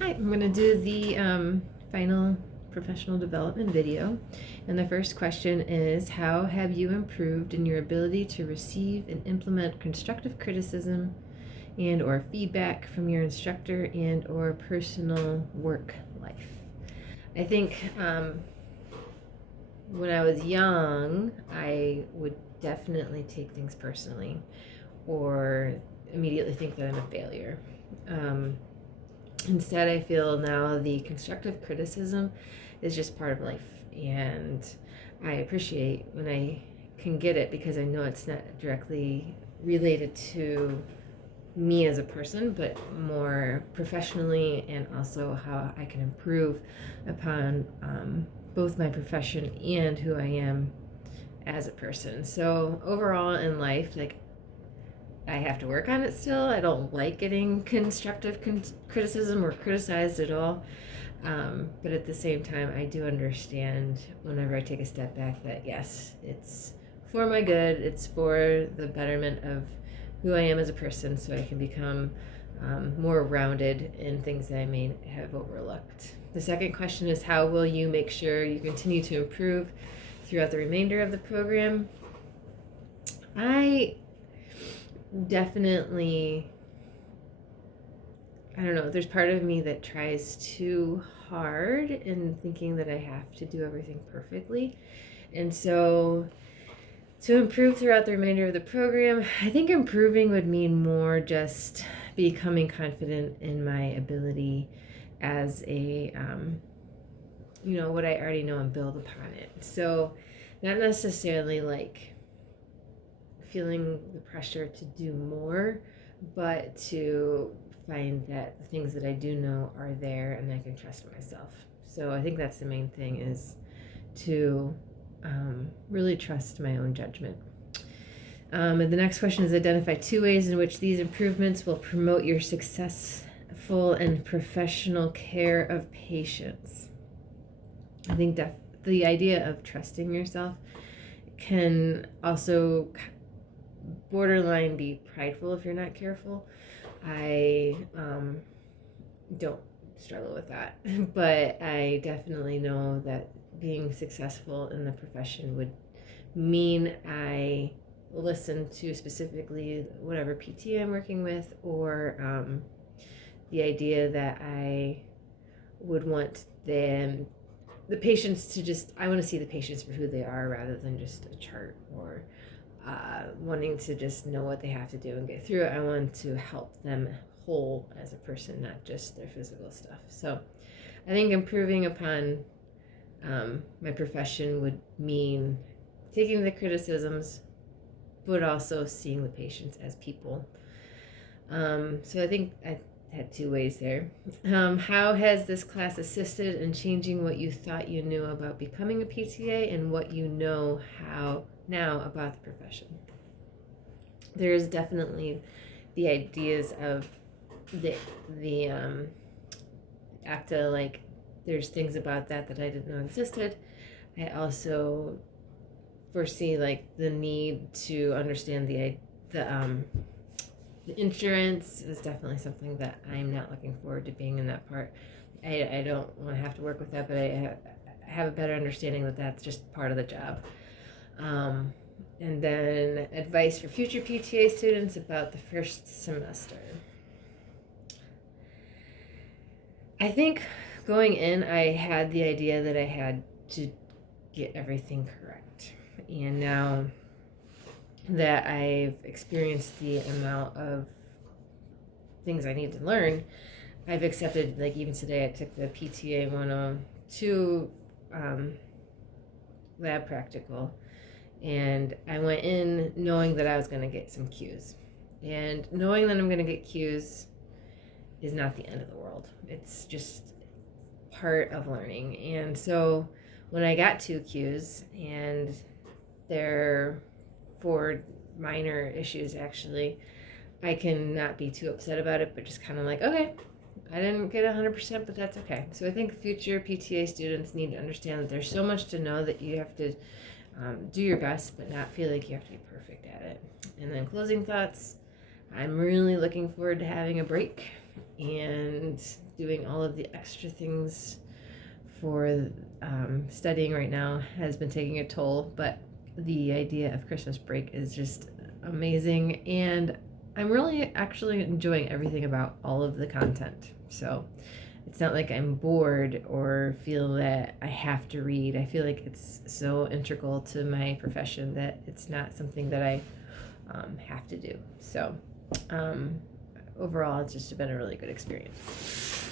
Hi, I'm going to do the final professional development video. And the first question is, how have you improved in your ability to receive and implement constructive criticism and or feedback from your instructor and or personal work life? I think when I was young, I would definitely take things personally or immediately think that I'm a failure. Instead, I feel now the constructive criticism is just part of life, and I appreciate when I can get it because I know it's not directly related to me as a person, but more professionally and also how I can improve upon both my profession and who I am as a person. So overall in life, like I have to work on it still. I don't like getting constructive criticism or criticized at all. But at the same time, I do understand whenever I take a step back that yes, it's for my good, it's for the betterment of who I am as a person so I can become more rounded in things that I may have overlooked. The second question is, how will you make sure you continue to improve throughout the remainder of the program? I definitely, I don't know, there's part of me that tries too hard in thinking that I have to do everything perfectly. And so to improve throughout the remainder of the program, I think improving would mean more just becoming confident in my ability as a, what I already know and build upon it. So not necessarily like feeling the pressure to do more, but to find that the things that I do know are there and I can trust myself. So I think that's the main thing, is to really trust my own judgment. And the next question is, identify 2 ways in which these improvements will promote your successful and professional care of patients. I think that the idea of trusting yourself can also borderline be prideful if you're not careful. I don't struggle with that, but I definitely know that being successful in the profession would mean I listen to specifically whatever PT I'm working with, or the idea that I would want the patients to just, I want to see the patients for who they are rather than just a chart, or wanting to just know what they have to do and get through it. I want to help them whole as a person, not just their physical stuff. So I think improving upon my profession would mean taking the criticisms, but also seeing the patients as people. So I think I had 2 ways there. How has this class assisted in changing what you thought you knew about becoming a PTA and what you know how now about the profession? There's definitely the ideas of the ACTA, like there's things about that I didn't know existed. I also foresee like the need to understand the insurance is definitely something that I'm not looking forward to being in that part. I don't want to have to work with that, but I have a better understanding that that's just part of the job. And then advice for future PTA students about the first semester. I think going in, I had the idea that I had to get everything correct. And now that I've experienced the amount of things I need to learn, I've accepted, like even today I took the PTA 102 lab practical, and I went in knowing that I was going to get some cues. And knowing that I'm going to get cues is not the end of the world. It's just part of learning. And so when I got 2 cues, and they're for minor issues actually, I can not be too upset about it, but just kind of like, okay, I didn't get 100%, but that's okay. So I think future PTA students need to understand that there's so much to know that you have to do your best, but not feel like you have to be perfect at it. And then closing thoughts, I'm really looking forward to having a break and doing all of the extra things for studying right now has been taking a toll, but the idea of Christmas break is just amazing, and I'm really actually enjoying everything about all of the content. So it's not like I'm bored or feel that I have to read. I feel like it's so integral to my profession that it's not something that I have to do. So overall, it's just been a really good experience.